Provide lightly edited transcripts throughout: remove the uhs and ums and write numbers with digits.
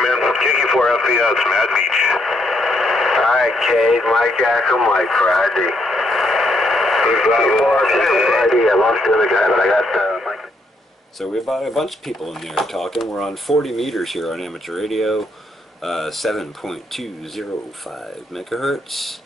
Hi, man. KQ4 FPS, Mad Beach. Hi, Kate. Mike Echo, Mike Friday. I lost the other guy, but I got Mike. So we've got a bunch of people in there talking. We're on 40 meters here on amateur radio, 7.205 megahertz.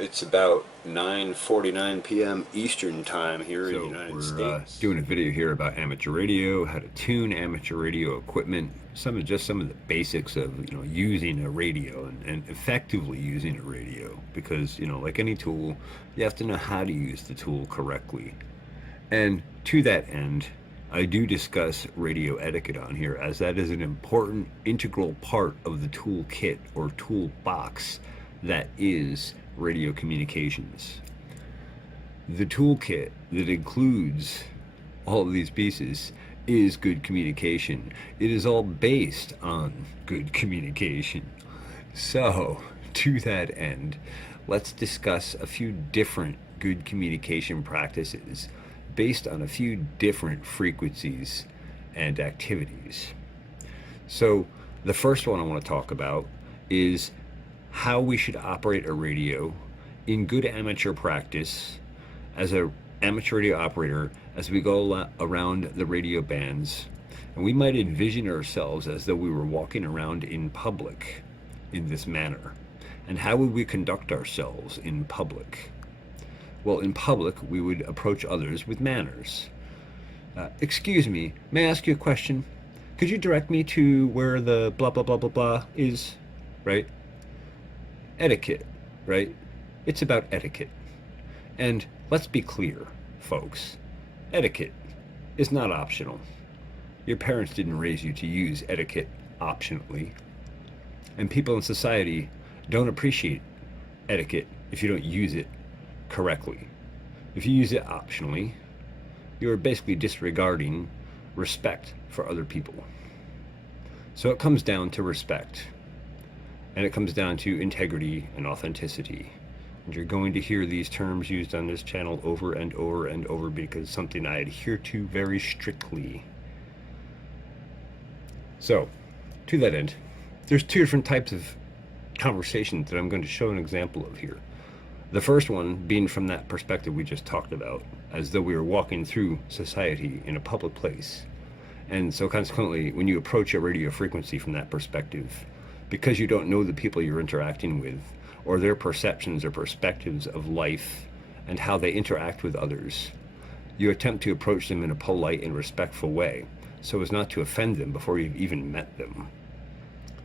It's about 9:49 p.m. Eastern time here in the United States. Doing a video here about amateur radio, how to tune amateur radio equipment, some of the basics of using a radio and effectively using a radio, because like any tool, you have to know how to use the tool correctly. And to that end, I do discuss radio etiquette on here, as that is an important integral part of the toolkit or toolbox that is radio communications. The toolkit that includes all of these pieces is good communication. It is all based on good communication. So, to that end, let's discuss a few different good communication practices based on a few different frequencies and activities. So, the first one I want to talk about is how we should operate a radio in good amateur practice as an amateur radio operator as we go around the radio bands. And we might envision ourselves as though we were walking around in public in this manner. And how would we conduct ourselves in public? Well, in public, we would approach others with manners. Excuse me, may I ask you a question? Could you direct me to where the blah, blah, blah, blah, blah is? Right? Etiquette, right? It's about etiquette. And let's be clear, folks. Etiquette is not optional. Your parents didn't raise you to use etiquette optionally. And people in society don't appreciate etiquette if you don't use it correctly. If you use it optionally, you're basically disregarding respect for other people. So it comes down to respect. And it comes down to integrity and authenticity. And you're going to hear these terms used on this channel over and over and over because it's something I adhere to very strictly. So, to that end, there's two different types of conversations that I'm going to show an example of here. The first one being from that perspective we just talked about, as though we were walking through society in a public place. And so consequently, when you approach a radio frequency from that perspective, because you don't know the people you're interacting with, or their perceptions or perspectives of life and how they interact with others, you attempt to approach them in a polite and respectful way, so as not to offend them before you've even met them.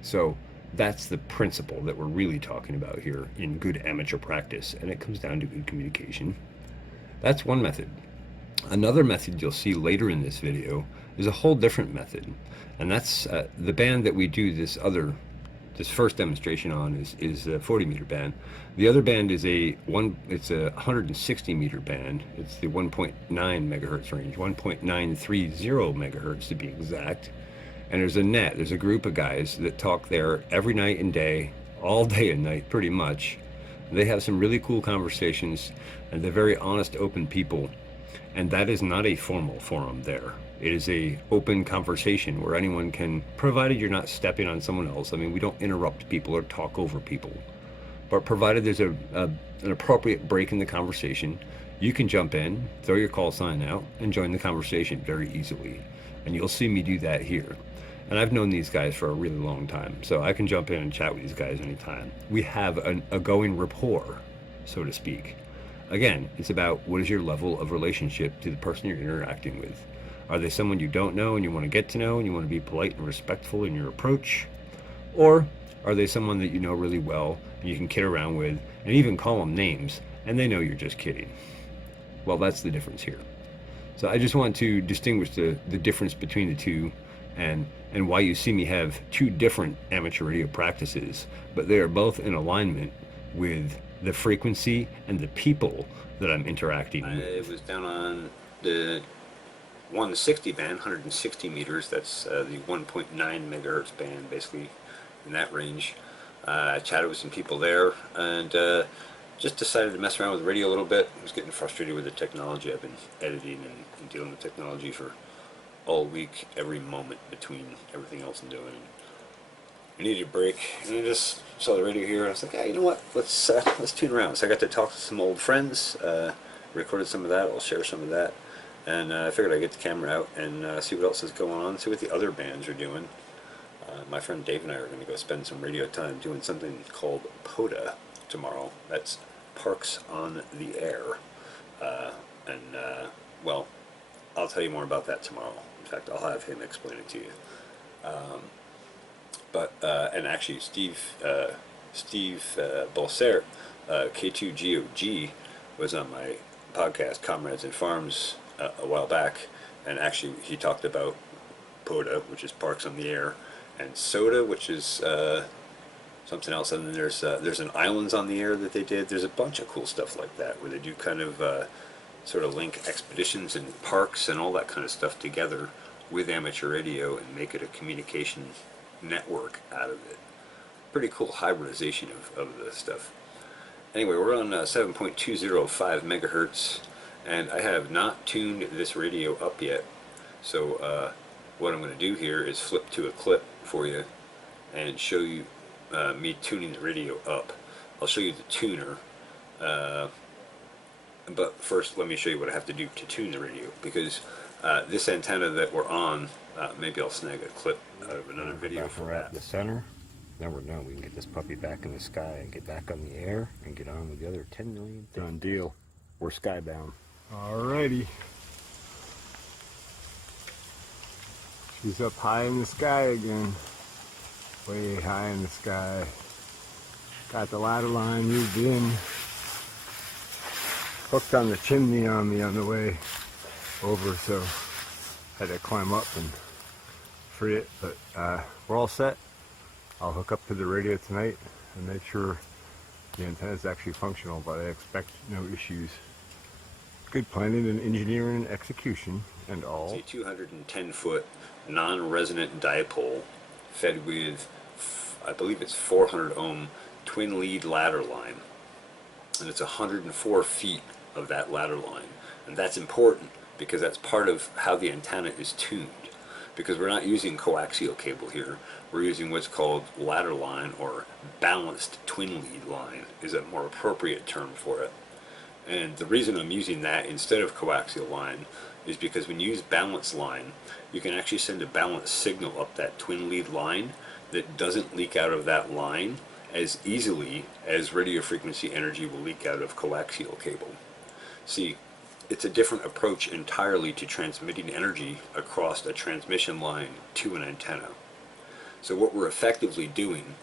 So that's the principle that we're really talking about here in good amateur practice, and it comes down to good communication. That's one method. Another method you'll see later in this video is a whole different method, and that's the band that we do this first demonstration on is a 40 meter band. The other band is it's a 160 meter band. It's the 1.9 megahertz range, 1.930 megahertz to be exact. And there's a group of guys that talk there every night and day, all day and night pretty much. They have some really cool conversations, and they're very honest, open people. And that is not a formal forum there. It is a open conversation where anyone can, provided you're not stepping on someone else. I mean, we don't interrupt people or talk over people. But provided there's an appropriate break in the conversation, you can jump in, throw your call sign out, and join the conversation very easily. And you'll see me do that here. And I've known these guys for a really long time, so I can jump in and chat with these guys anytime. We have a going rapport, so to speak. Again, it's about what is your level of relationship to the person you're interacting with. Are they someone you don't know and you want to get to know and you want to be polite and respectful in your approach? Or are they someone that you know really well and you can kid around with and even call them names and they know you're just kidding? Well, that's the difference here. So I just want to distinguish the difference between the two and why you see me have two different amateur radio practices, but they are both in alignment with the frequency and the people that I'm interacting with. It was down on the 160 band, 160 meters. That's the 1.9 megahertz band, basically in that range. I chatted with some people there and just decided to mess around with radio a little bit. I was getting frustrated with the technology. I've been editing and dealing with technology for all week, every moment between everything else I'm doing. I needed a break, and I just saw the radio here, and I was like, yeah, you know what, let's tune around. So I got to talk to some old friends, recorded some of that, I'll share some of that, and I figured I'd get the camera out and see what else is going on, see what the other bands are doing. My friend Dave and I are going to go spend some radio time doing something called PODA tomorrow. That's Parks on the Air. Well, I'll tell you more about that tomorrow. In fact, I'll have him explain it to you. And actually, Steve Bolser, K2GOG, was on my podcast, Comrades in Farms, a while back, and actually he talked about PODA, which is Parks on the Air, and SODA, which is something else. And then there's an Islands on the Air that they did. There's a bunch of cool stuff like that where they do kind of sort of link expeditions and parks and all that kind of stuff together with amateur radio and make it a communication network out of it. Pretty cool hybridization of the stuff. Anyway, we're on 7.205 megahertz, and I have not tuned this radio up yet. So what I'm going to do here is flip to a clip for you and show you me tuning the radio up. I'll show you the tuner, but first let me show you what I have to do to tune the radio, because this antenna that we're on, maybe I'll snag a clip out of another video for that. At the center, then we're done. We can get this puppy back in the sky and get back on the air and get on with the other 10 million things. Done deal. We're skybound. Alrighty. She's up high in the sky again. Way high in the sky. Got the ladder line moved in. Hooked on the chimney on me on the way over, so had to climb up and free it. But we're all set. I'll hook up to the radio tonight and make sure the antenna is actually functional, but I expect no issues. Good planning and engineering and execution and all. It's a 210-foot non-resonant dipole fed with, I believe it's 400 ohm twin lead ladder line, and it's 104 feet of that ladder line. And that's important because that's part of how the antenna is tuned, because we're not using coaxial cable here. We're using what's called ladder line, or balanced twin lead line is a more appropriate term for it. And the reason I'm using that instead of coaxial line is because when you use balanced line, you can actually send a balanced signal up that twin lead line that doesn't leak out of that line as easily as radio frequency energy will leak out of coaxial cable. See, it's a different approach entirely to transmitting energy across a transmission line to an antenna. So what we're effectively doing,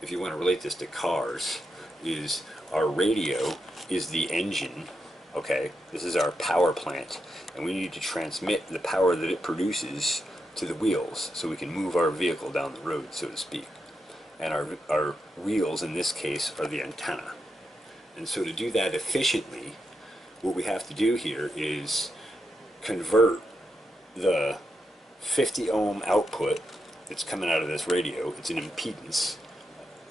if you want to relate this to cars, is our radio is the engine, okay? This is our power plant, and we need to transmit the power that it produces to the wheels so we can move our vehicle down the road, so to speak. And our wheels, in this case, are the antenna. And so to do that efficiently, what we have to do here is convert the 50 ohm output that's coming out of this radio. It's an impedance.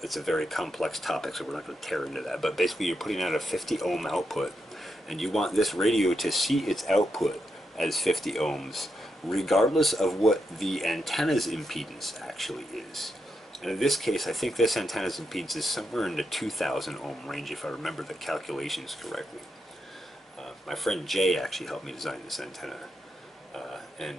It's a very complex topic, so we're not going to tear into that. But basically, you're putting out a 50 ohm output, and you want this radio to see its output as 50 ohms, regardless of what the antenna's impedance actually is. And in this case, I think this antenna's impedance is somewhere in the 2,000 ohm range, if I remember the calculations correctly. My friend Jay actually helped me design this antenna, and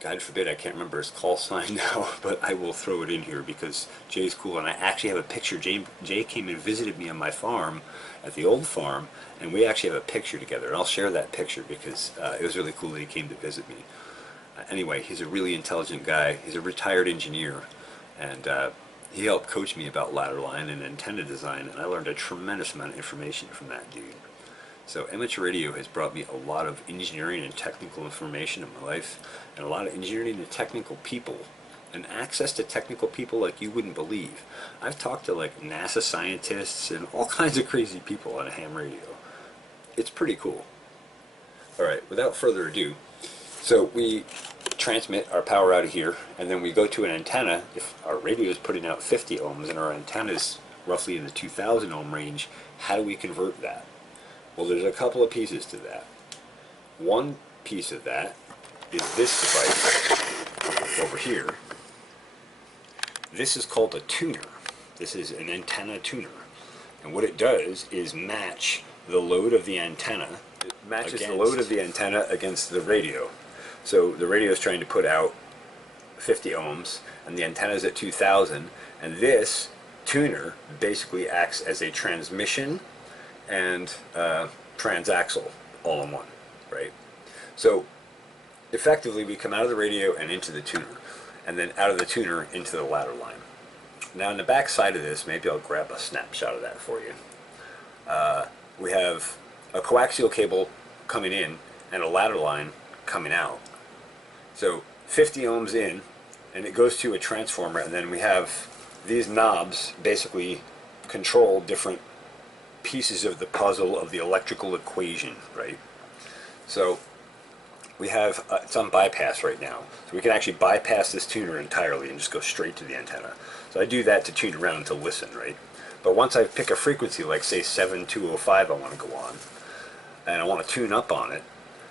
God forbid I can't remember his call sign now, but I will throw it in here because Jay's cool, and I actually have a picture. Jay came and visited me on my farm, at the old farm, and we actually have a picture together, and I'll share that picture because it was really cool that he came to visit me. Anyway, he's a really intelligent guy. He's a retired engineer, and he helped coach me about ladder line and antenna design, and I learned a tremendous amount of information from that dude. So amateur radio has brought me a lot of engineering and technical information in my life, and a lot of engineering and technical people, and access to technical people like you wouldn't believe. I've talked to like NASA scientists and all kinds of crazy people on a ham radio. It's pretty cool. Alright, without further ado, so we transmit our power out of here, and then we go to an antenna. If our radio is putting out 50 ohms and our antenna is roughly in the 2,000 ohm range, how do we convert that? Well, there's a couple of pieces to that. One piece of that is this device over here. This is called a tuner. This is an antenna tuner. And what it does is match the load of the antenna. It matches the load of the antenna against the radio. So the radio is trying to put out 50 ohms, and the antenna is at 2000, and this tuner basically acts as a transmission and transaxle all in one, right? So effectively we come out of the radio and into the tuner, and then out of the tuner into the ladder line. Now on the back side of this, maybe I'll grab a snapshot of that for you. We have a coaxial cable coming in and a ladder line coming out. So 50 ohms in, and it goes to a transformer, and then we have these knobs basically control different pieces of the puzzle of the electrical equation, right? So we have, it's on bypass right now, so we can actually bypass this tuner entirely and just go straight to the antenna. So I do that to tune around to listen, right? But once I pick a frequency, like say 7205 I want to go on, and I want to tune up on it,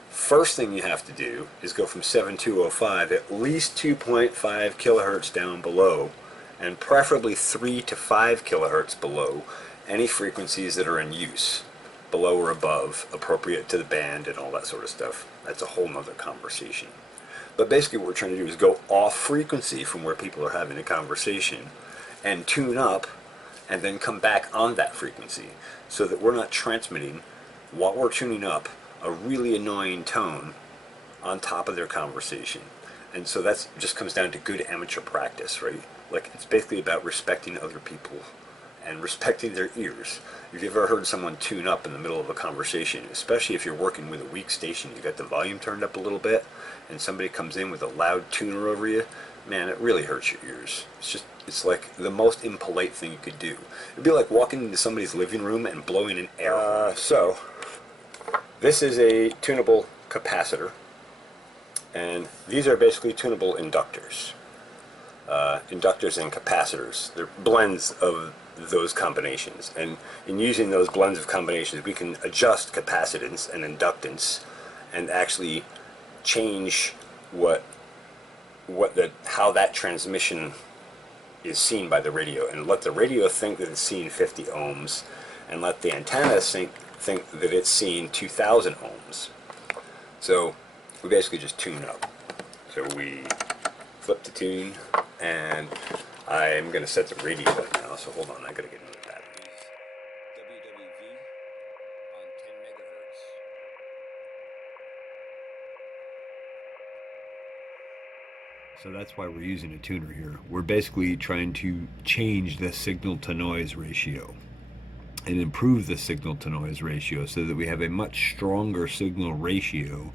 first thing you have to do is go from 7205 at least 2.5 kilohertz down below, and preferably 3 to 5 kilohertz below any frequencies that are in use, below or above, appropriate to the band and all that sort of stuff. That's a whole nother conversation. But basically what we're trying to do is go off frequency from where people are having a conversation and tune up, and then come back on that frequency, so that we're not transmitting, while we're tuning up, a really annoying tone on top of their conversation. And so that just comes down to good amateur practice, right? Like, it's basically about respecting other people and respecting their ears. If you've ever heard someone tune up in the middle of a conversation, especially if you're working with a weak station, you got the volume turned up a little bit, and somebody comes in with a loud tuner over you, man, it really hurts your ears. It's like the most impolite thing you could do. It'd be like walking into somebody's living room and blowing an air horn. So this is a tunable capacitor, and these are basically tunable inductors. Inductors and capacitors. They're blends of those combinations, and in using those blends of combinations we can adjust capacitance and inductance and actually change how that transmission is seen by the radio, and let the radio think that it's seeing 50 ohms, and let the antenna think that it's seeing 2000 ohms. So we basically just tune up. So we flip the tune, and I'm going to set the radio right now, so hold on, I got to get into the batteries. WWV on 10 megahertz. So that's why we're using a tuner here. We're basically trying to change the signal to noise ratio and improve the signal to noise ratio so that we have a much stronger signal ratio,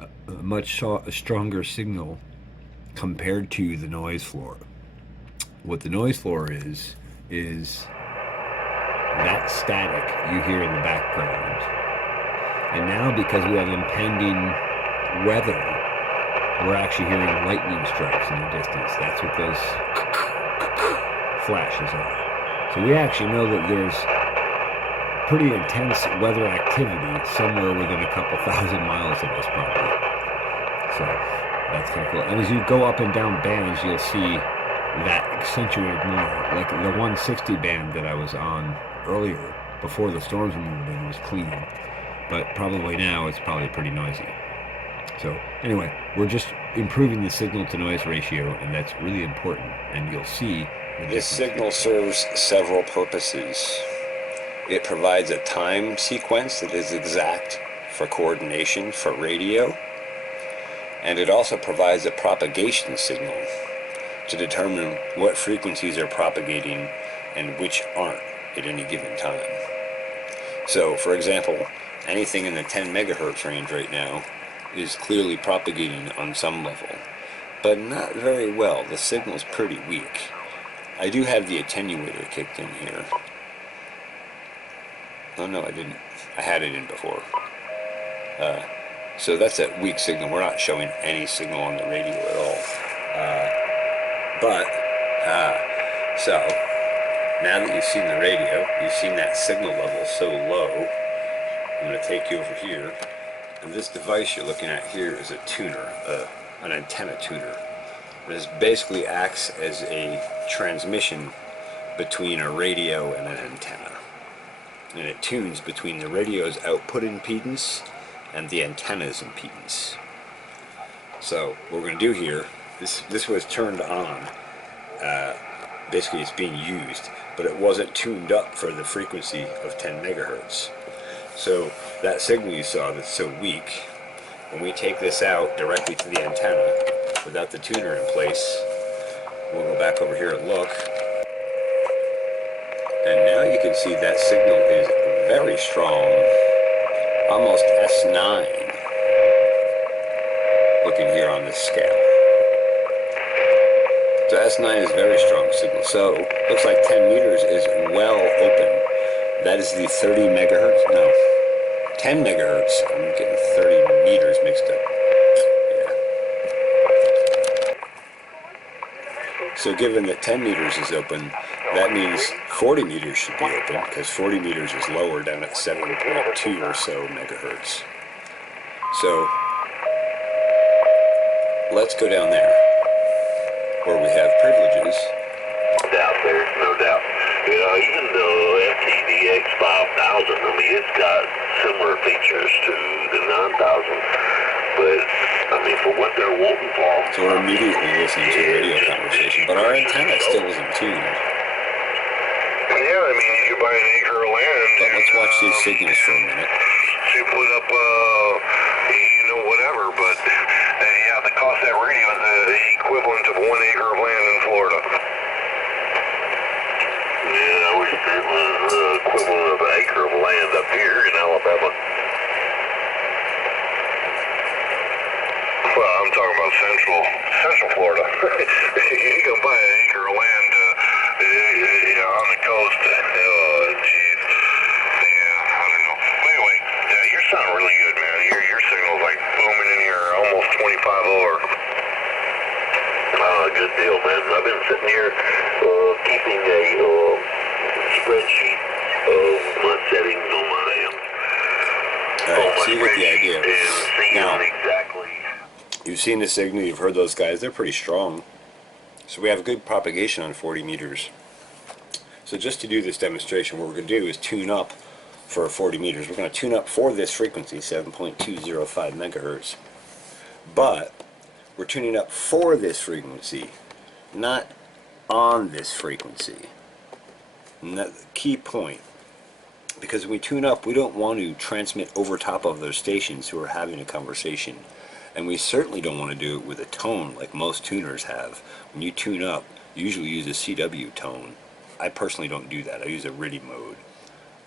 a much stronger signal compared to the noise floor. What the noise floor is that static you hear in the background. And now, because we have impending weather, we're actually hearing lightning strikes in the distance. That's what those flashes are. So we actually know that there's pretty intense weather activity somewhere within a couple thousand miles of us, probably. So that's kind of cool. And as you go up and down bands, you'll see that accentuated more. Like the 160 band that I was on earlier, before the storms moved in, was clean. But probably now it's probably pretty noisy. So anyway, we're just improving the signal to noise ratio, and that's really important. And you'll see this signal serves several purposes. It provides a time sequence that is exact for coordination for radio, and it also provides a propagation signal to determine what frequencies are propagating and which aren't at any given time. So, for example, anything in the 10 megahertz range right now is clearly propagating on some level, but not very well. The signal's pretty weak. I do have the attenuator kicked in here. Oh no, I didn't. I had it in before. So that's a weak signal. We're not showing any signal on the radio at all. So now that you've seen the radio, you've seen that signal level so low, I'm going to take you over here, and this device you're looking at here is a tuner, an antenna tuner. This basically acts as a transmission between a radio and an antenna. And it tunes between the radio's output impedance and the antenna's impedance. So what we're going to do here, this was turned on. Basically it's being used, but it wasn't tuned up for the frequency of 10 megahertz. So that signal you saw that's so weak, when we take this out directly to the antenna without the tuner in place, we'll go back over here and look. And now you can see that signal is very strong, almost S9, looking here on this scale. So S9 is very strong signal. So looks like 10 meters is well open. That is the 30 megahertz, no, 10 megahertz. I'm getting 30 meters mixed up. Yeah. So given that 10 meters is open, that means 40 meters should be open, because 40 meters is lower, down at 7.2 or so megahertz. So let's go down there, where we have privileges. Doubt there, no doubt. You know, even though FTDX 5000, I mean, it's got similar features to the 9000, but I mean, for what they're wanting for. So we're immediately listening to a radio conversation, but our antenna still isn't tuned. Yeah, I mean, you buy an acre of land. But let's watch these signals for a minute. You put up, you know, whatever, but yeah, the cost of that radio is the equivalent of 1 acre of land in Florida. Yeah, I wish it was the equivalent of an acre of land up here in Alabama. Well, I'm talking about central Florida. You can buy an acre of land on the coast. Geez. Yeah, I don't know. But anyway, you sound really good, man. Your signal's like booming in here, almost 25 over. Good deal, man. I've been sitting here keeping a spreadsheet of my settings on my Alright, so you get the idea. Now, exactly. you've seen the signal, you've heard those guys, they're pretty strong. So we have good propagation on 40 meters. So just to do this demonstration, what we're going to do is tune up for 40 meters. We're going to tune up for this frequency, 7.205 megahertz. But we're tuning up for this frequency, not on this frequency. And that's the key point. Because when we tune up, we don't want to transmit over top of those stations who are having a conversation. And we certainly don't want to do it with a tone like most tuners have. When you tune up, you usually use a CW tone. I personally don't do that. I use a RTTY mode,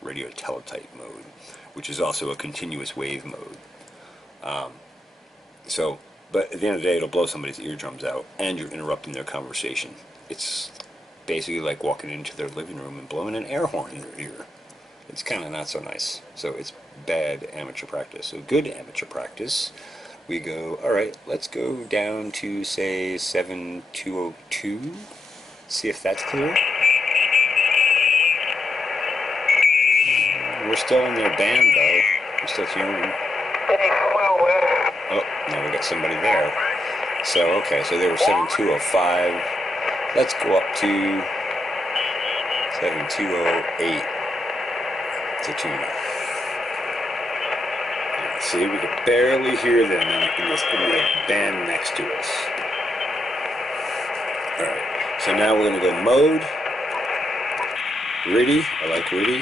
radio teletype mode, which is also a continuous wave mode. But at the end of the day, it'll blow somebody's eardrums out, and you're interrupting their conversation. It's basically like walking into their living room and blowing an air horn in their ear. It's kind of not so nice. So it's bad amateur practice. So good amateur practice, we go, alright, let's go down to, say, 7202. See if that's clear. We're still in their band, though. We're still tuning. Oh, now we got somebody there. So, okay, so they were 7205. Let's go up to 7208 to tune up. See, we can barely hear them in the band next to us. Alright, so now we're going to go mode. RTTY, I like RTTY.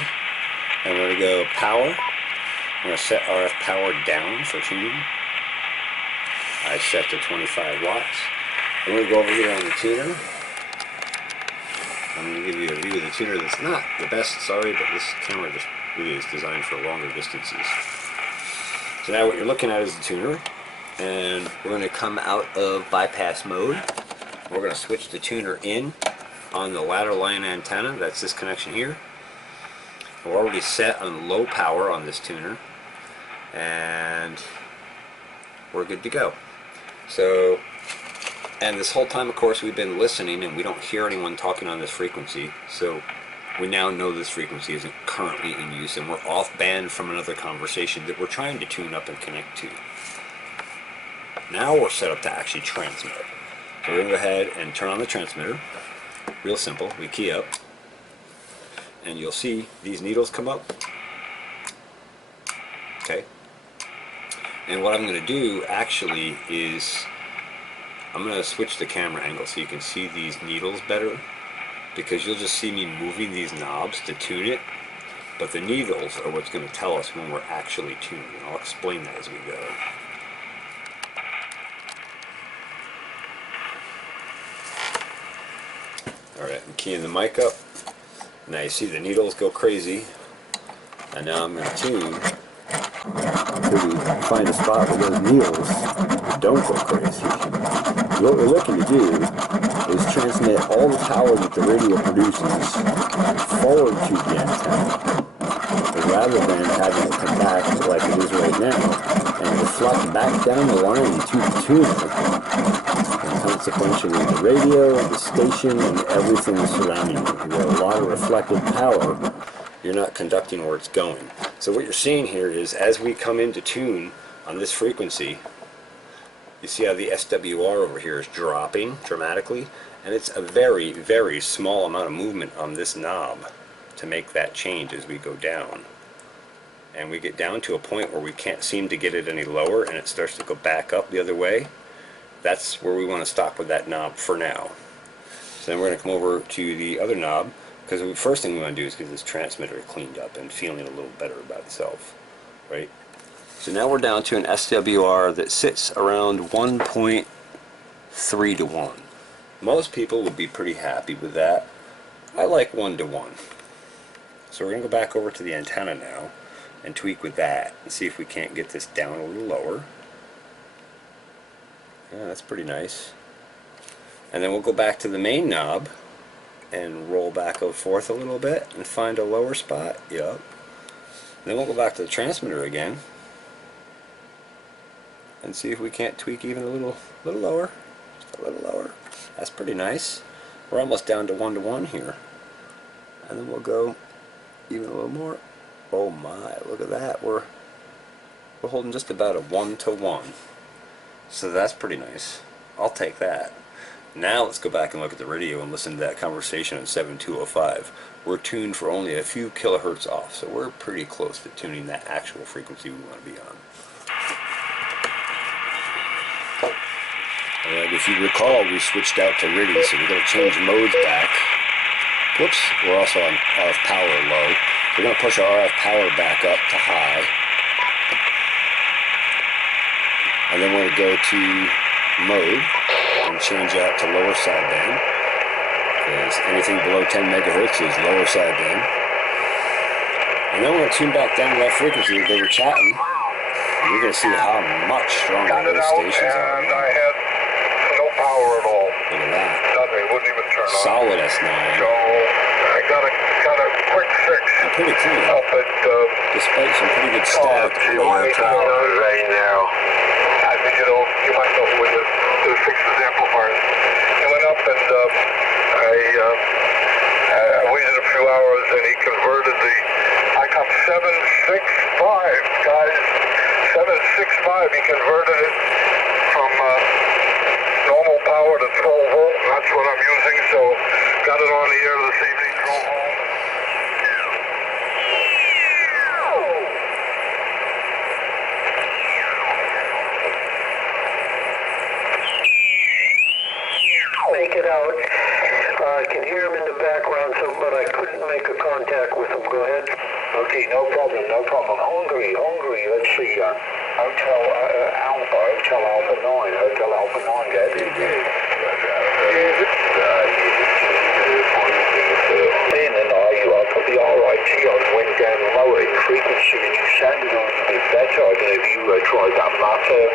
I'm going to go power. I'm going to set RF power down for tuning. I set to 25 watts. I'm going to go over here on the tuner. I'm going to give you a view of the tuner that's not the best, sorry, but this camera just really is designed for longer distances. So now what you're looking at is the tuner, and we're going to come out of bypass mode. We're going to switch the tuner in on the ladder line antenna. That's this connection here. We're already set on low power on this tuner, and we're good to go. So, and this whole time, of course, we've been listening, and we don't hear anyone talking on this frequency. So we now know this frequency isn't currently in use, and we're off band from another conversation that we're trying to tune up and connect to. Now we're set up to actually transmit. So we're going to go ahead and turn on the transmitter. Real simple. We key up, and you'll see these needles come up. Okay. And what I'm going to do actually is I'm going to switch the camera angle so you can see these needles better, because you'll just see me moving these knobs to tune it, but the needles are what's going to tell us when we're actually tuned, and I'll explain that as we go. Alright, I'm keying the mic up. Now you see the needles go crazy, and now I'm going to tune until we find a spot where those needles don't go crazy. What we're looking to do is transmit all the power that the radio produces forward to the antenna, rather than having it come back like it is right now and reflect back down the line to the tuner, and consequently the radio, the station, and everything surrounding you. You have a lot of reflected power. You're not conducting where it's going. So what you're seeing here is, as we come into tune on this frequency, you see how the SWR over here is dropping dramatically, and it's a very, very small amount of movement on this knob to make that change as we go down. And we get down to a point where we can't seem to get it any lower, and it starts to go back up the other way. That's where we want to stop with that knob for now. So then we're going to come over to the other knob, because the first thing we want to do is get this transmitter cleaned up and feeling a little better about itself, right? So now we're down to an SWR that sits around 1.3 to 1. Most people would be pretty happy with that. I like 1 to 1. So we're going to go back over to the antenna now and tweak with that and see if we can't get this down a little lower. Yeah, that's pretty nice. And then we'll go back to the main knob and roll back and forth a little bit and find a lower spot. Yep. Then we'll go back to the transmitter again and see if we can't tweak even a little lower. Just a little lower. That's pretty nice. We're almost down to 1 to 1 here. And then we'll go even a little more. Oh my, look at that. We're holding just about a 1 to 1. So that's pretty nice. I'll take that. Now let's go back and look at the radio and listen to that conversation at 7205. We're tuned for only a few kilohertz off, so we're pretty close to tuning that actual frequency we want to be on. Alright, if you recall, we switched out to RIDI, so we're going to change modes back. Whoops, we're also on RF power low. We're going to push our RF power back up to high. And then we're going to go to mode and change out to lower sideband, because anything below 10 megahertz is lower sideband. And then we're going to tune back down to that frequency that they were chatting, and you're going to see how much stronger those stations are. And I had no power at all. Look at that. Nothing, it wouldn't even turn on. Solid S9. So I got a quick fix. And pretty clean. Up at Despite some pretty good static in the air tower. Right now. I think you might know who it is. To fix his amplifiers. He went up and I waited a few hours and he converted I got 765, guys. 765. He converted it from normal power to 12 volt. That's what I'm using. So got it on the air this evening. Drove home. Make it out. I can hear him in the background, but I couldn't make a contact with him. Go ahead. Okay, no problem. Hungary. Let's see. Hotel Alpha 9. Hotel Alpha 9. That's it. Then I put the RIT on, went down lower in frequency, and you sounded a little bit better. I don't know if you tried that matter.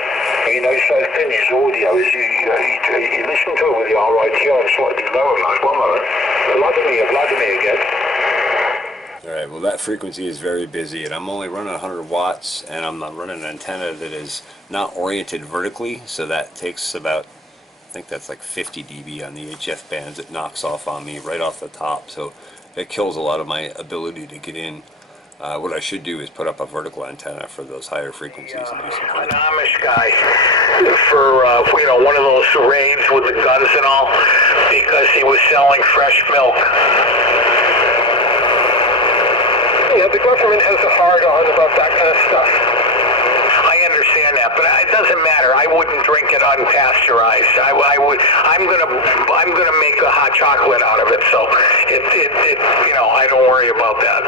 So finished audio is you listen to it with the RIT on slightly lower, like 1 moment. Vladimir again. Alright, well that frequency is very busy, and I'm only running 100 watts, and I'm running an antenna that is not oriented vertically, so that takes about, I think that's like 50 dB on the HF bands. It knocks off on me right off the top, so it kills a lot of my ability to get in What I should do is put up a vertical antenna for those higher frequencies. And do some An Amish guy for one of those raids with the guns and all, because he was selling fresh milk. Yeah, the government has a hard-on about that kind of stuff. I understand that, but it doesn't matter. I wouldn't drink it unpasteurized. I'm gonna make a hot chocolate out of it. So I don't worry about that.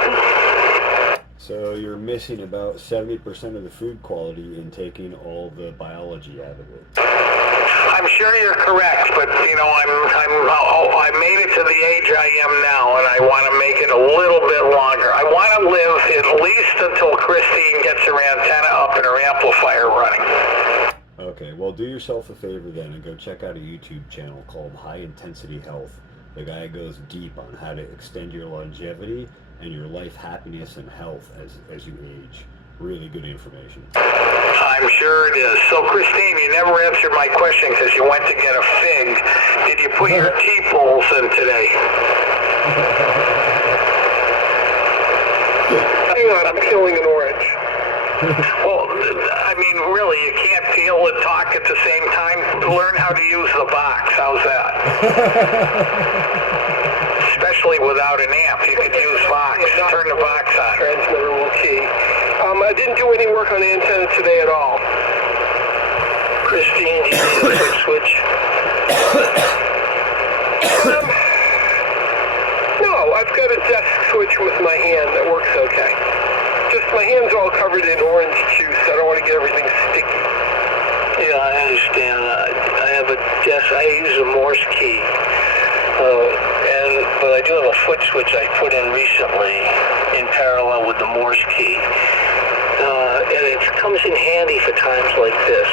So you're missing about 70% of the food quality in taking all the biology out of it. I'm sure you're correct, but I made it to the age I am now, and I want to make it a little bit longer. I want to live at least until Christine gets her antenna up and her amplifier running. Okay, well, do yourself a favor then and go check out a YouTube channel called High Intensity Health. The guy goes deep on how to extend your longevity and your life happiness and health as you age. Really good information. I'm sure it is. So, Christine, you never answered my question because you went to get a fig. Did you put your T-poles in today? Hang on, I'm peeling an orange. Well, I mean, really, you can't peel and talk at the same time. Learn how to use the box. How's that? Especially without an amp, you could use Vox. Turn the Vox on. Transmitter will key. I didn't do any work on the antenna today at all. Christine, do you need a quick switch? No, I've got a desk switch with my hand that works okay. Just my hand's all covered in orange juice. I don't want to get everything sticky. Yeah, I understand. I have a desk. I use a Morse key. But I do have a foot switch I put in recently in parallel with the Morse key. And it comes in handy for times like this.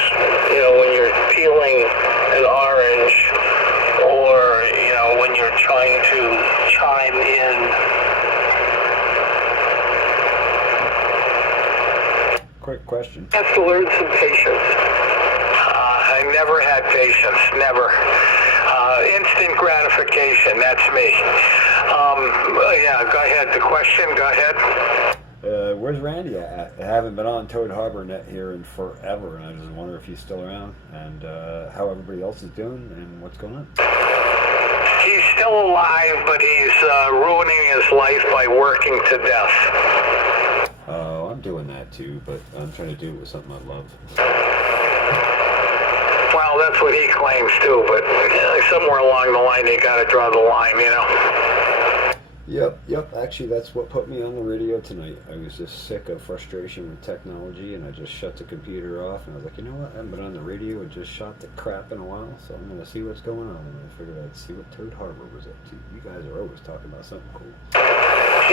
When you're peeling an orange, or, when you're trying to chime in. Quick question. I have to learn some patience. I never had patience, never. Instant gratification, that's me. Yeah, go ahead. The question, go ahead. Where's Randy at? I haven't been on Toad Harbor Net here in forever, and I just wonder if he's still around, and how everybody else is doing, and what's going on. He's still alive, but he's ruining his life by working to death. Oh, I'm doing that too, but I'm trying to do it with something I love. Well, that's what he claims too, but somewhere along the line, you got to draw the line, Yep. Actually, that's what put me on the radio tonight. I was just sick of frustration with technology, and I just shut the computer off, and I was like, you know what? I haven't been on the radio and just shot the crap in a while, so I'm going to see what's going on. And I figured I'd see what Toad Harbor was up to. You guys are always talking about something cool.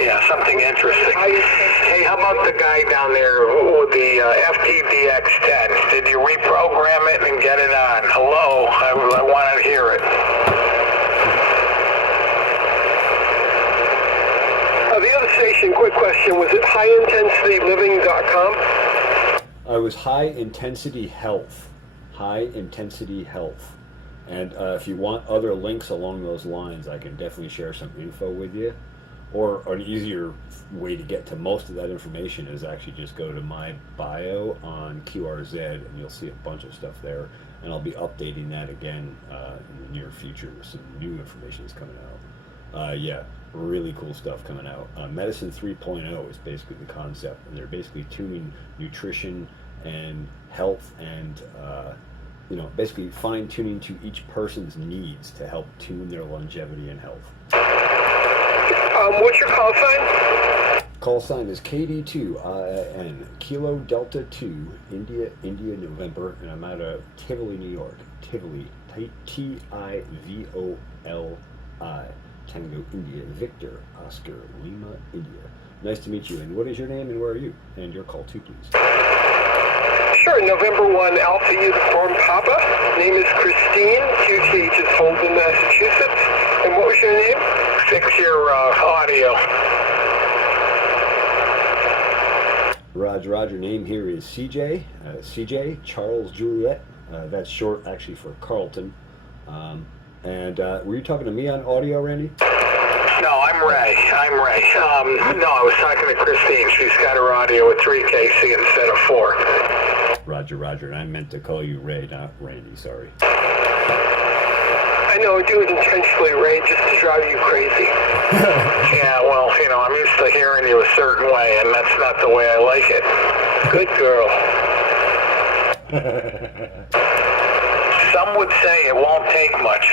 Yeah, something interesting. Hey, how about the guy down there with the FTDX10? Did you reprogram it and get it on? Hello, I want to hear it. The other station, quick question, was it highintensidyliving.com? I was High Intensity Health. High Intensity Health. And if you want other links along those lines, I can definitely share some info with you. Or an easier way to get to most of that information is actually just go to my bio on QRZ, and you'll see a bunch of stuff there. And I'll be updating that again in the near future with some new information that's coming out. Yeah, really cool stuff coming out. Medicine 3.0 is basically the concept, and they're basically tuning nutrition and health and basically fine-tuning to each person's needs to help tune their longevity and health. What's your call sign? Call sign is KD2 Kilo Delta 2 India November, and I'm out of Tivoli, New York. Tivoli, Tivoli, Tango India Victor Oscar Lima India. Nice to meet you. And what is your name and where are you? And your call too, please. Sure, November 1 Alpha Uniform Papa. Name is Christine. QTH is Holden, Massachusetts. And what was your name? Fix your audio. Roger. Name here is CJ. CJ, Charles Juliet. That's short actually for Carlton. And were you talking to me on audio, Randy? No, I'm Ray. No, I was talking to Christine. She's got her audio at 3KC instead of 4. Roger, and I meant to call you Ray, not Randy, sorry. I know, I do it intentionally, Ray, just to drive you crazy. Yeah, well, I'm used to hearing you a certain way, and that's not the way I like it. Good girl. Some would say it won't take much.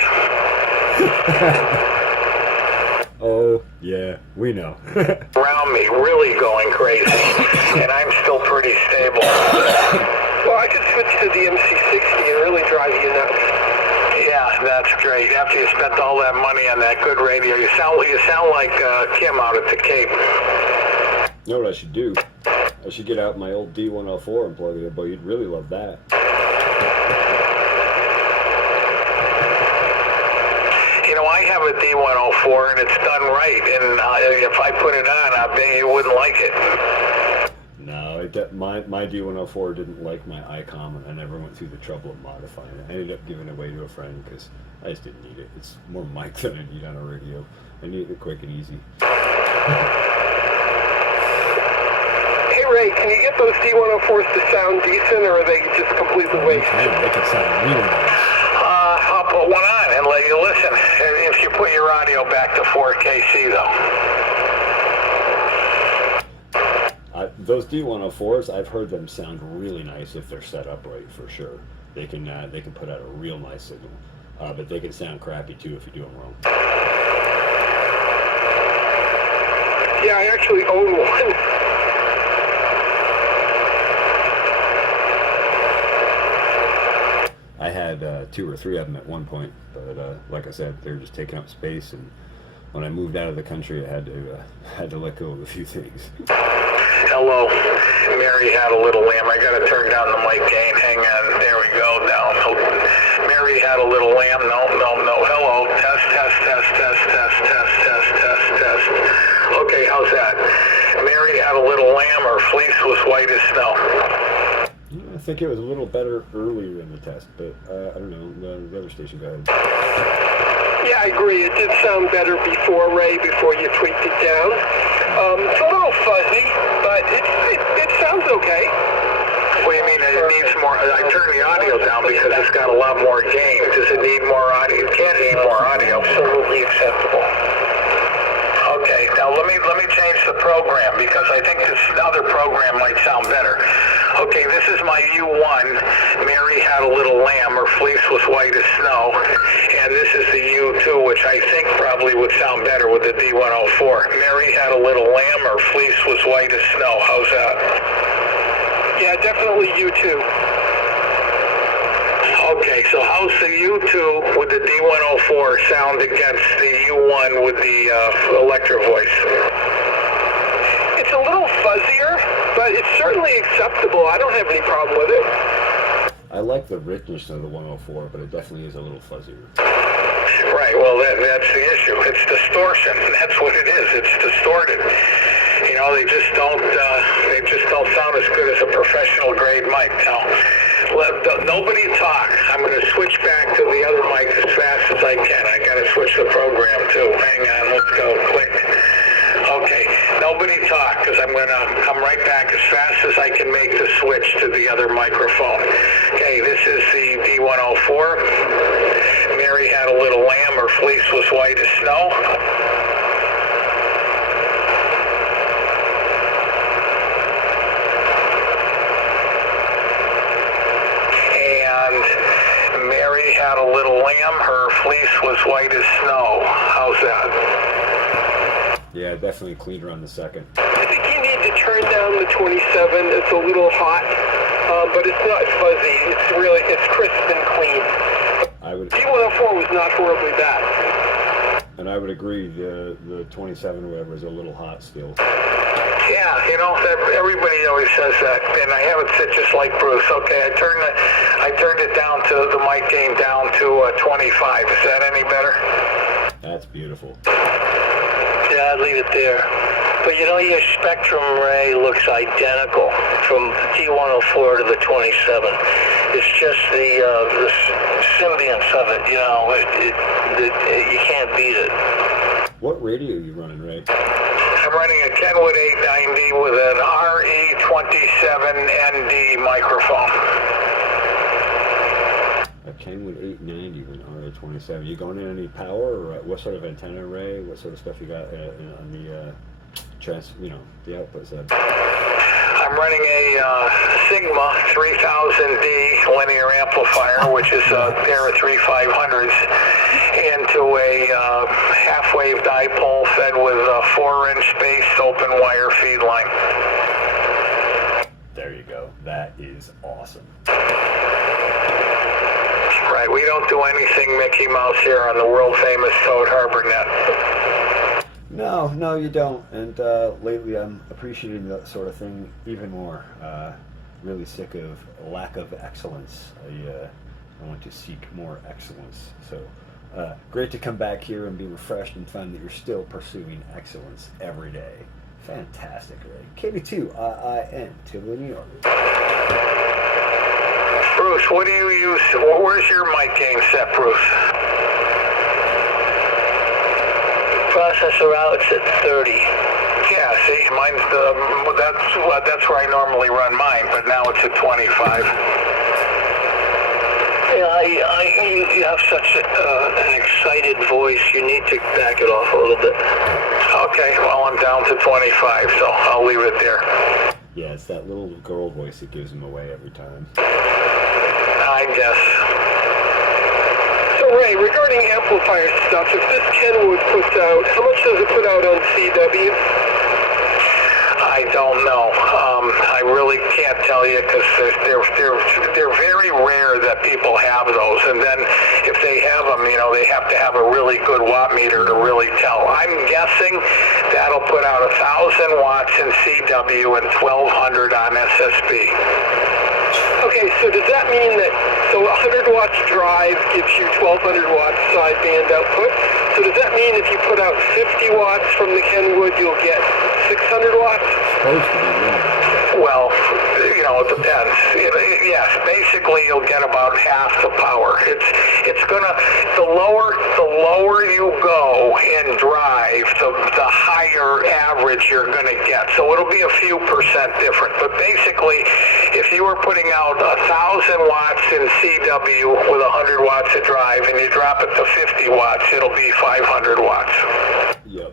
Oh, yeah, we know. Around me, really going crazy, and I'm still pretty stable. Well, I could switch to the MC60 and really drive you nuts. Yeah, that's great. After you spent all that money on that good radio, you sound like Kim out at the Cape. You know what I should do? I should get out my old D104 and plug it in, but you'd really love that. I have a D104 and it's done right, and if I put it on, I bet you wouldn't like it. No, my D104 didn't like my ICOM, and I never went through the trouble of modifying it. I ended up giving it away to a friend because I just didn't need it. It's more mic than I need on a radio. I need it quick and easy. Hey Ray, can you get those D104s to sound decent, or are they just completely wasted? They can sound really nice. I'll put one on and let you listen. If you put your audio back to 4KC though. Those D104s, I've heard them sound really nice if they're set up right, for sure. They can put out a real nice signal, but they can sound crappy too if you do them wrong. Yeah, I actually own one. I had 2 or 3 of them at one point, but like I said, they were just taking up space, and when I moved out of the country, I had to let go of a few things. Hello, Mary had a little lamb. I gotta turn down the mic gain. Hang on, there we go. Now, Mary had a little lamb. No. Hello, test. Okay, how's that? Mary had a little lamb. Her fleece was white as snow. I think it was a little better earlier in the test, but I don't know. The other station, go ahead. Yeah, I agree. It did sound better before, Ray, before you tweaked it down. It's a little fuzzy, but it sounds okay. What do you mean? It needs more? I turned the audio down because it's got a lot more gain. Does it need more audio? It can't need more audio. Absolutely acceptable. Okay, now let me change the program because I think this other program might sound better. Okay, this is my U1. Mary had a little lamb. Her fleece was white as snow. And this is the U2, which I think probably would sound better with the D104. Mary had a little lamb. Her fleece was white as snow. How's that? Yeah, definitely U2. Okay, so how's the U2 with the D104 sound against the U1 with the Electro voice? It's a little fuzzier, but it's certainly acceptable. I don't have any problem with it. I like the richness of the 104, but it definitely is a little fuzzier. Right, well that's the issue. It's distortion. That's what it is. It's distorted. They just don't sound as good as a professional grade mic. Now, nobody talk. I'm going to switch back to the other mic as fast as I can. I got to switch the program too. Hang on, let's go. Click. Okay, nobody talk because I'm going to come right back as fast as I can make the switch to the other microphone. Okay, this is the D104. Mary had a little lamb. Her fleece was white as snow. Mary had a little lamb. Her fleece was white as snow. How's that? Yeah, definitely cleaner on the second. I think you need to turn down the 27. It's a little hot, but it's not fuzzy. It's crisp and clean. D104 was not horribly bad. And I would agree, the 27 or whatever is a little hot still. Yeah, everybody always says that, and I have it set just like Bruce. Okay, I turned it down to the mic gain down to 25. Is that any better? That's beautiful. Yeah, I'd leave it there. But your spectrum, Ray, looks identical from D104 to the 27. It's just the symbiance of it, you can't beat it. What radio are you running, Ray? I'm running a Kenwood 890 with an RE27ND microphone. A Kenwood 890 with an RA27. You going in any power, or what sort of antenna array? What sort of stuff you got on the the output side? I'm running a Sigma 3000D linear amplifier, which is a pair of 3500s, into a half-wave dipole fed with a 4-inch spaced open wire feed line. There you go. That is awesome. Right, we don't do anything Mickey Mouse here on the world-famous Toad Harbor net. No, you don't. And lately I'm appreciating that sort of thing even more. Really sick of lack of excellence. I want to seek more excellence. So great to come back here and be refreshed and find that you're still pursuing excellence every day. Fantastic, Ray. KB2IIN, Tivoli, New York. Bruce, what do you use? Where's your mic gain set, Bruce? Processor out, it's at 30. Yeah, see, mine's that's where I normally run mine, but now it's at 25. Yeah, you have such an excited voice. You need to back it off a little bit. Okay, well, I'm down to 25, so I'll leave it there. Yeah, it's that little girl voice that gives him away every time. I guess. So Ray, regarding amplifier stuff, if this Kenwood puts out, how much does it put out on CW? I don't know. I really can't tell you because they're very rare that people have those. And then if they have them, they have to have a really good watt meter to really tell. I'm guessing that'll put out 1,000 watts in CW and 1,200 on SSB. Okay, so does that mean that, so 100 watts drive gives you 1,200 watts sideband output? So does that mean if you put out 50 watts from the Kenwood, you'll get 600 watts? Supposed to be limited. Well, it depends. Yes, basically you'll get about half the power. It's gonna, the lower you go in drive, the higher average you're gonna get. So it'll be a few percent different. But basically, if you were putting out 1,000 watts in CW with 100 watts of drive, and you drop it to 50 watts, it'll be 500 watts.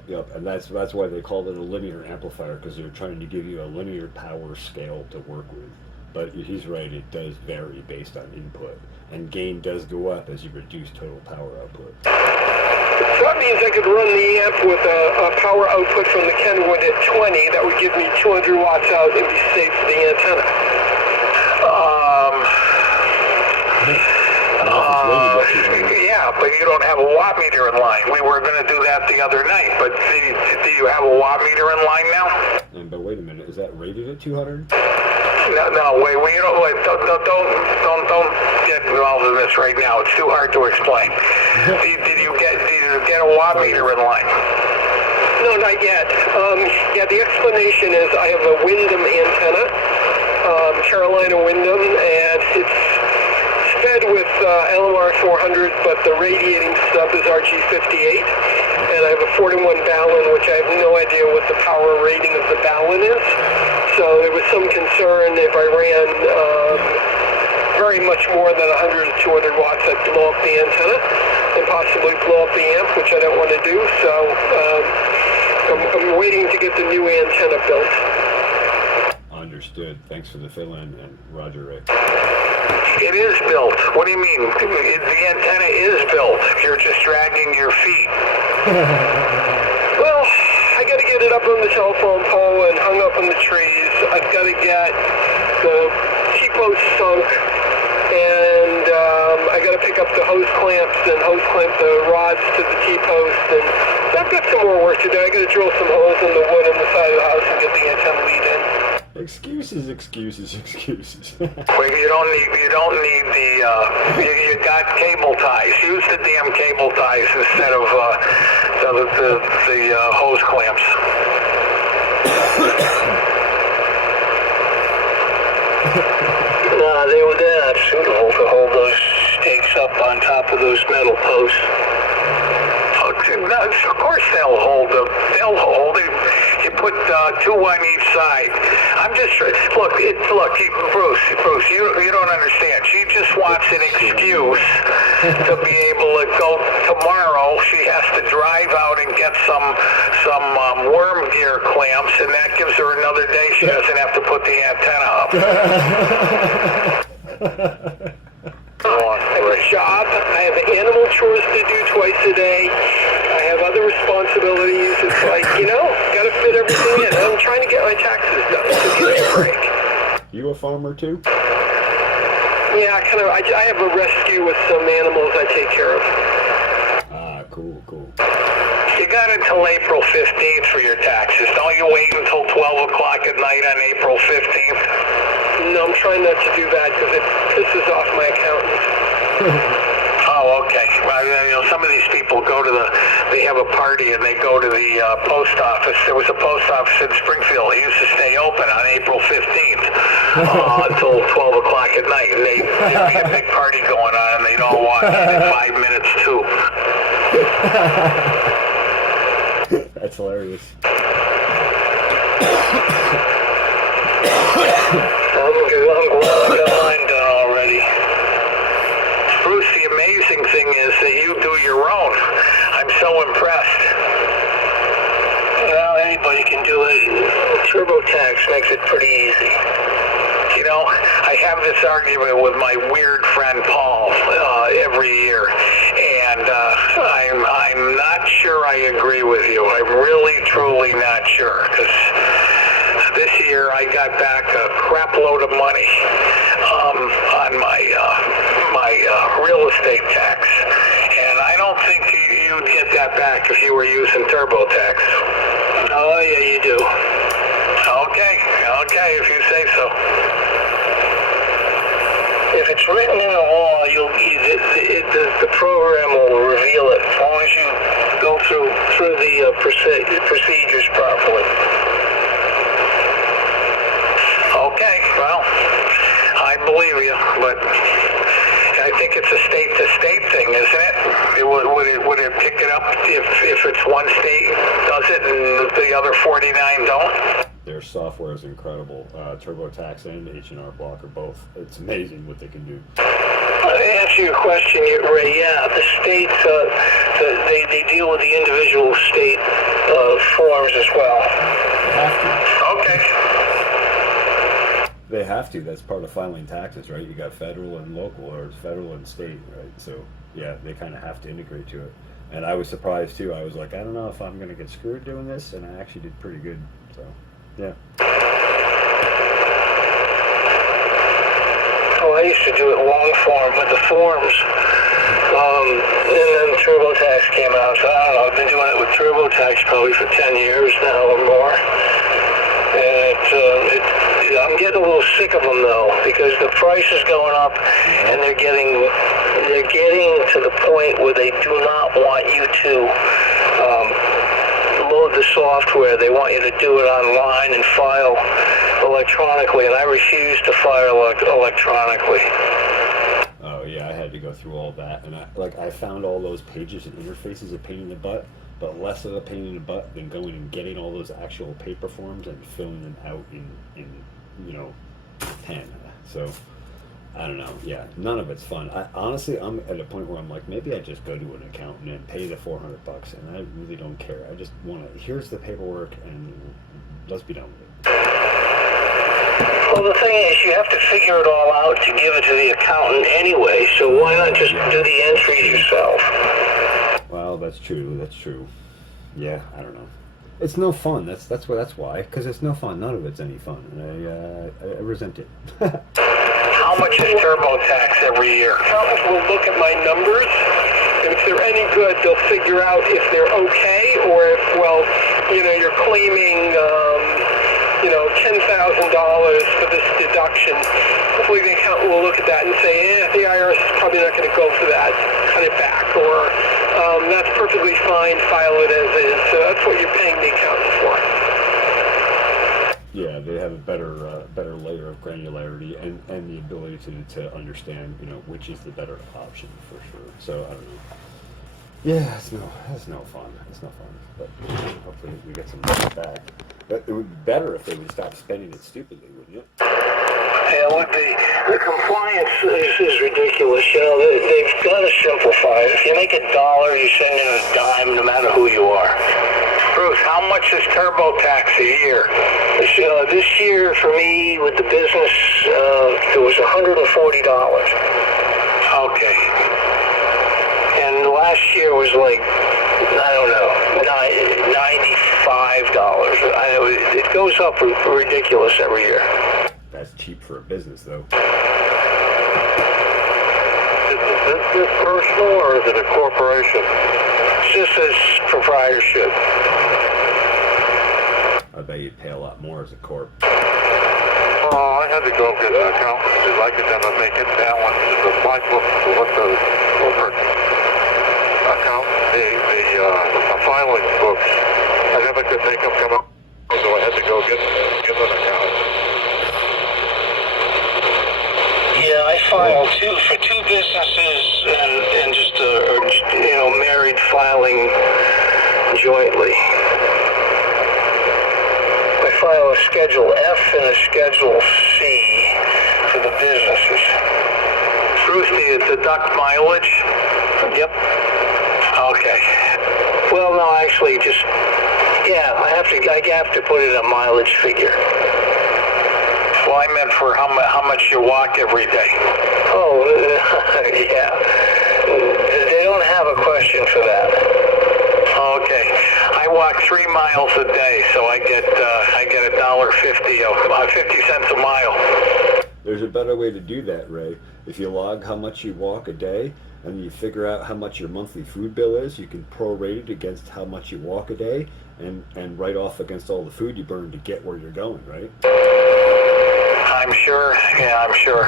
Yep, and that's why they called it a linear amplifier, because they're trying to give you a linear power scale to work with. But he's right, it does vary based on input, and gain does go up as you reduce total power output. So that means I could run the amp with a power output from the Kenwood at 20. That would give me 200 watts out and be safe for the antenna. Yeah, but you don't have a watt meter in line. We were going to do that the other night, but do you have a watt meter in line now? But wait a minute, is that rated at 200? No, wait. Well, don't get involved in this right now. It's too hard to explain. Did you get a watt meter in line? No, not yet. Yeah, the explanation is I have a Wyndham antenna, Carolina Wyndham, and it's fed with LMR 400, but the radiating stub is RG58, and I have a 4-to-1 balun, which I have no idea what the power rating of the balun is. So there was some concern if I ran very much more than 100 to 200 watts, I'd blow up the antenna and possibly blow up the amp, which I don't want to do. So I'm waiting to get the new antenna built. Understood. Thanks for the fill-in, and Roger, Rick. It is built. What do you mean? The antenna is built. You're just dragging your feet. Well, I got to get it up on the telephone pole and hung up on the trees. I've got to get the T-post sunk, and I got to pick up the hose clamps and hose clamp the rods to the T-post. And I've got some more work to do. I got to drill some holes in the wood on the side of the house and get the antenna lead in. Excuses. Well, you don't need the, you got cable ties. Use the damn cable ties instead of the hose clamps. No, they're not suitable to hold those stakes up on top of those metal posts. Okay. of course they'll hold them. They'll hold it. You put two on each side. I'm just look, Bruce. You don't understand. She just wants an excuse to be able to go tomorrow. She has to drive out and get some worm gear clamps, and that gives her another day. She doesn't have to put the antenna up. I have a job. I have animal chores to do twice a day. I have other responsibilities. It's like, got to fit everything in. I'm trying to get my taxes done. So give me a break. You a farmer too? Yeah, I have a rescue with some animals I take care of. Ah, cool. You got until April 15th for your taxes. Don't you wait until 12 o'clock at night on April 15th? No, I'm trying not to do that because it pisses off my accountant. Oh, okay. Well, some of these people they have a party and they go to the post office. There was a post office in Springfield. It used to stay open on April 15th until 12 o'clock at night. And there'd be a big party going on and they'd all walk in 5 minutes too. That's hilarious. I'm glad I got mine done already. Bruce, the amazing thing is that you do your own. I'm so impressed. Well, anybody can do it. TurboTax makes it pretty easy. I have this argument with my weird friend Paul every year, and I'm not sure I agree with you. I'm really, truly not sure, because this year I got back a crap load of money on my real estate tax, and I don't think you'd get that back if you were using TurboTax. Oh, yeah, you do. Okay, if you say so. If it's written in the law, the program will reveal it as long as you go through the procedures properly. Okay, well, I believe you, but I think it's a state-to-state thing, isn't it? Would it pick it up if it's one state does it and the other 49 don't? Their software is incredible. TurboTax and H&R Block are both. It's amazing what they can do. To answer your question, Ray, yeah, the states, they deal with the individual state forms as well. They have to. Okay. They have to. That's part of filing taxes, right? You got federal and local, or federal and state, right? So, yeah, they kind of have to integrate to it. And I was surprised, too. I was like, I don't know if I'm going to get screwed doing this, and I actually did pretty good, so... Yeah. Oh, I used to do it long form with the forms. And then TurboTax came out, so I don't know, I've been doing it with TurboTax probably for 10 years now or more. And I'm getting a little sick of them though, because the price is going up and they're getting to the point where they do not want you to load the software. They want you to do it online and file electronically, and I refuse to file electronically. Oh yeah, I had to go through all that, and I found all those pages and interfaces a pain in the butt, but less of a pain in the butt than going and getting all those actual paper forms and filling them out in pen. So I don't know. Yeah, none of it's fun. Honestly, I'm at a point where I'm like, maybe I just go to an accountant and pay the $400, and I really don't care. I just want to. Here's the paperwork, and let's be done with it. Well, the thing is, you have to figure it all out to give it to the accountant anyway. So why not just do the entries yourself? Well, that's true. That's true. Yeah, I don't know. It's no fun. That's why. Because it's no fun. None of it's any fun, and I resent it. How much is TurboTax every year? Accountants will look at my numbers, and if they're any good, they'll figure out if they're okay, or if, you're claiming, $10,000 for this deduction. Hopefully the accountant will look at that and say, the IRS is probably not going to go for that, cut it back, or that's perfectly fine, file it as is. So that's what you're paying the accountant for. Yeah, they have a better layer of granularity and the ability to understand, which is the better option for sure. So I don't know. Yeah, that's no fun. It's no fun. But hopefully we get some money back. But it would be better if they would stop spending it stupidly, wouldn't it? Yeah, look, the compliance is ridiculous. You know, they've got to simplify it. If you make $1, you send in a dime, no matter who you are. Bruce, how much is TurboTax a year? This year, for me, with the business, it was $140. Okay. And last year was like, I don't know, $95. It goes up ridiculous every year. That's cheap for a business, though. Is the business personal or is it a corporation? It's just as proprietorship. I bet you'd pay a lot more as a corp. Oh, I had to go get an accountant because I could never make it balance my book to what the corporate account, the filing books. I never could make them come up, so I had to go get an accountant. Yeah, I filed for two businesses and just married filing jointly. I file a Schedule F and a Schedule C for the businesses. Bruce, do you deduct mileage? Yep. Okay. Well, no, actually, I have to put in a mileage figure. Well, I meant for how much you walk every day. Oh, yeah. They don't have a question for that. Okay. I walk 3 miles a day, so I get $1.50, 50 cents a mile. There's a better way to do that, Ray. If you log how much you walk a day, and you figure out how much your monthly food bill is, you can prorate it against how much you walk a day, and write off against all the food you burn to get where you're going, right? I'm sure. Yeah, I'm sure.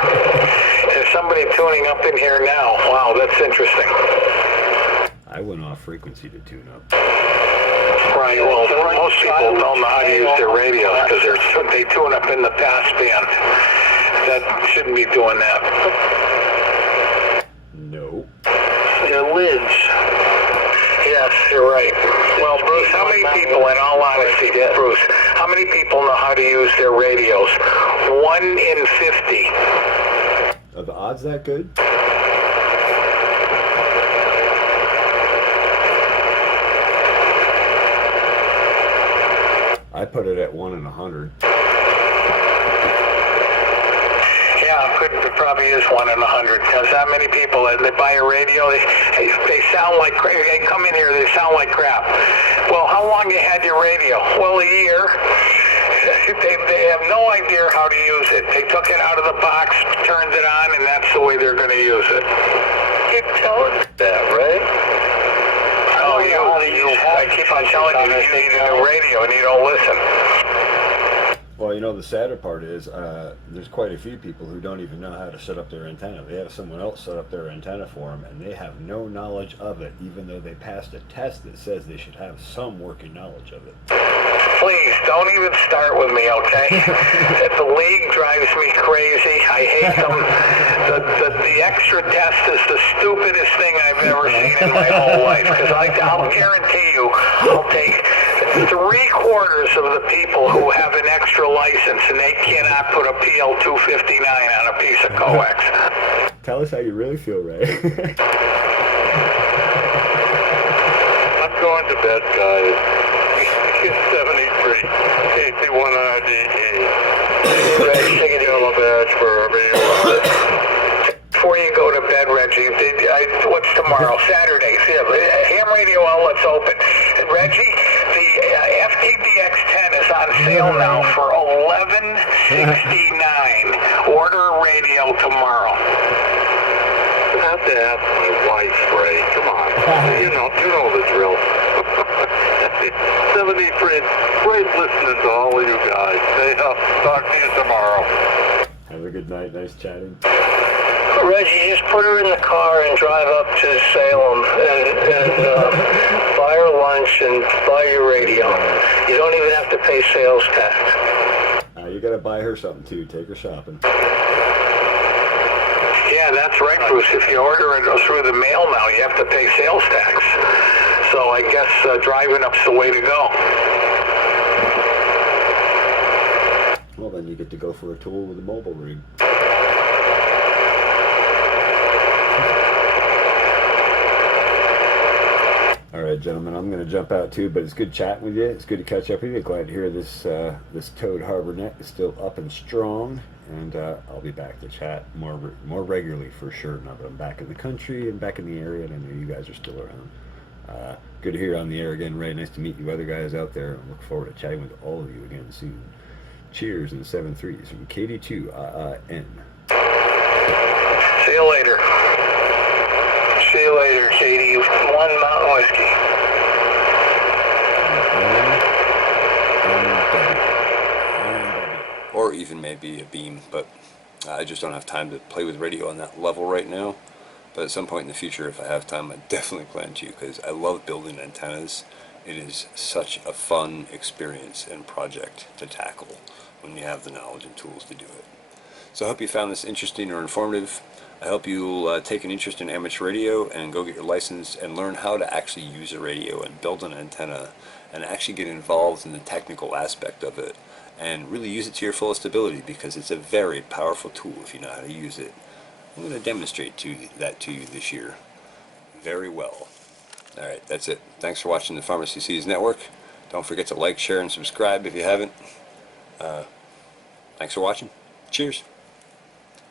There's somebody tuning up in here now. Wow, that's interesting. I went off frequency to tune up. Right. Well, most people don't know how to use their radios because they tune up in the passband. That shouldn't be doing that. No. Their lids. Yes, you're right. Well, Bruce, how many people, in all honesty, Bruce, how many people know how to use their radios? 1 in 50. Are the odds that good? I put it at 1 in 100. Yeah, it probably is 1 in 100. Because how many people, they buy a radio, they sound like crap. They come in here, they sound like crap. Well, how long you had your radio? Well, a year. They have no idea how to use it. They took it out of the box, turned it on, and that's the way they're going to use it. Keep telling that, right? Oh, I keep on telling you that you need a new radio and you don't listen. Well, you know, the sadder part is there's quite a few people who don't even know how to set up their antenna. They have someone else set up their antenna for them, and they have no knowledge of it, even though they passed a test that says they should have some working knowledge of it. Please, don't even start with me, okay? The league drives me crazy. I hate them. The extra test is the stupidest thing I've ever seen in my whole life, because I'll guarantee you, I'll take 3/4 of the people who have an extra license and they cannot put a PL259 on a piece of coax. Tell us how you really feel, Ray. I'm going to bed, guys. It's 73. KC1RDE. Taking Yellow badge wherever you are. Before you go to bed, Reggie, what's tomorrow? Saturday. Ham radio outlets open. Reggie, the FTBX10 is on sale now for $11.69. Order a radio tomorrow. I have to ask my wife, Ray. Come on. You know the drill. 73. Great listening to all of you guys. Stay up. Talk to you tomorrow. Have a good night. Nice chatting. Reggie, just put her in the car and drive up to Salem and buy her lunch and buy your radio. You don't even have to pay sales tax. You gotta buy her something too. Take her shopping. Yeah, Yeah, that's right, Bruce. If you order it through the mail now, you have to pay sales tax. So I guess driving up's the way to go. Well, then you get to go for a tour with a mobile rig. All right, gentlemen, I'm going to jump out too, but it's good chatting with you. It's good to catch up with you. Glad to hear this this Toad Harbor net is still up and strong, and I'll be back to chat more regularly for sure now that I'm back in the country and back in the area, and I know you guys are still around. Good to hear you on the air again, Ray. Nice to meet you other guys out there. I look forward to chatting with all of you again soon. Cheers in 7-3s from KD2IIN. See you later. See you later, Katie. One Mountain Whiskey. Or even maybe a beam, but I just don't have time to play with radio on that level right now. But at some point in the future, if I have time, I definitely plan to, because I love building antennas. It is such a fun experience and project to tackle when you have the knowledge and tools to do it. So I hope you found this interesting or informative. I hope you'll take an interest in amateur radio and go get your license and learn how to actually use a radio and build an antenna and actually get involved in the technical aspect of it and really use it to your fullest ability, because it's a very powerful tool if you know how to use it. I'm going to demonstrate that to you this year very well. Alright, that's it. Thanks for watching the Pharmacy Seeds Network. Don't forget to like, share, and subscribe if you haven't. Thanks for watching. Cheers.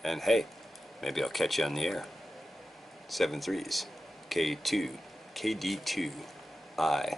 And hey, maybe I'll catch you on the air. 7-3s. KD2. IIN.